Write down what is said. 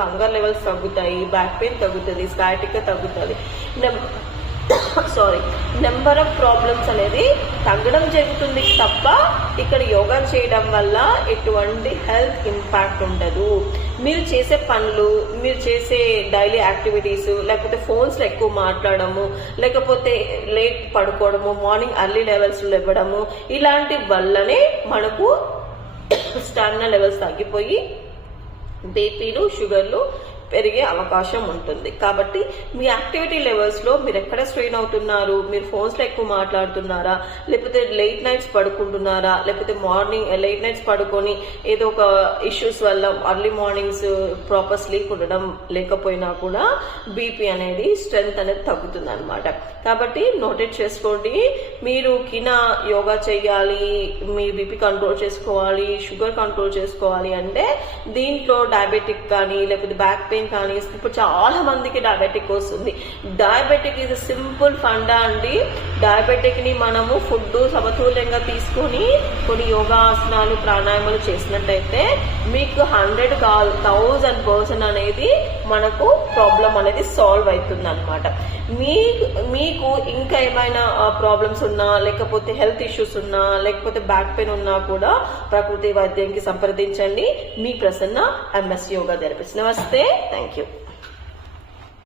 మనకు hunger levels తగ్గుతాయి, back pain తగ్గుతుంది, స్కాటిక్ తగ్గుతుంది, నెంబర్ ఆఫ్ ప్రాబ్లమ్స్ అనేది తగ్గడం జరుగుతుంది తప్ప ఇక్కడ యోగా చేయడం వల్ల ఎటువంటి హెల్త్ ఇంపాక్ట్ ఉండదు. మీరు చేసే పనులు, మీరు చేసే డైలీ యాక్టివిటీస్, లేకపోతే ఫోన్స్లో ఎక్కువ మాట్లాడము, లేకపోతే లేట్ పడుకోవడము, మార్నింగ్ అర్లీ లెవెల్స్ ఇవ్వడము, ఇలాంటి వల్లనే మనకు స్టామినా లెవెల్స్ తగ్గిపోయి బీపీలు, షుగర్లు పెరిగే అవకాశం ఉంటుంది. కాబట్టి మీ యాక్టివిటీ లెవెల్స్లో మీరు ఎక్కడ స్ట్రెయిన్ అవుతున్నారు, మీరు ఫోన్స్లో ఎక్కువ మాట్లాడుతున్నారా, లేకపోతే లేట్ నైట్స్ పడుకుంటున్నారా, లేకపోతే మార్నింగ్ లేట్ నైట్స్ పడుకొని ఏదో ఒక ఇష్యూస్ వల్ల అర్లీ మార్నింగ్స్ ప్రాపర్ స్లీప్ ఉండడం లేకపోయినా కూడా బీపీ అనేది స్ట్రెంగ్త్ అనేది తగ్గుతుంది అనమాట. కాబట్టి నోటెడ్ చేసుకోండి, మీరు యోగా చేయాలి, మీ బీపీ కంట్రోల్ చేసుకోవాలి, షుగర్ కంట్రోల్ చేసుకోవాలి అంటే దీంట్లో డయాబెటిక్ కానీ లేకపోతే బ్యాక్ పెయిన్ కానీ, ఇప్పుడు చాలా మందికి డయాబెటిక్ వస్తుంది. డయాబెటిక్ ఈజ్ సింపుల్ ఫండా అండి. డయాబెటిక్ ని మనము ఫుడ్ సమతుల్యంగా తీసుకొని కొన్ని యోగాసనాలు, ప్రాణాయామాలు చేసినట్టయితే మీకు 100,000% అనేది మనకు ప్రాబ్లం అనేది సాల్వ్ అవుతుంది అనమాట. మీకు ఇంకా ఏమైనా ప్రాబ్లమ్స్ ఉన్నా, లేకపోతే హెల్త్ ఇష్యూస్ ఉన్నా, లేకపోతే బ్యాక్ పెయిన్ ఉన్నా కూడా ప్రకృతి వైద్యానికి సంప్రదించండి. మీ ప్రసన్న MS యోగా థెరపిస్ట్. నమస్తే. Thank you.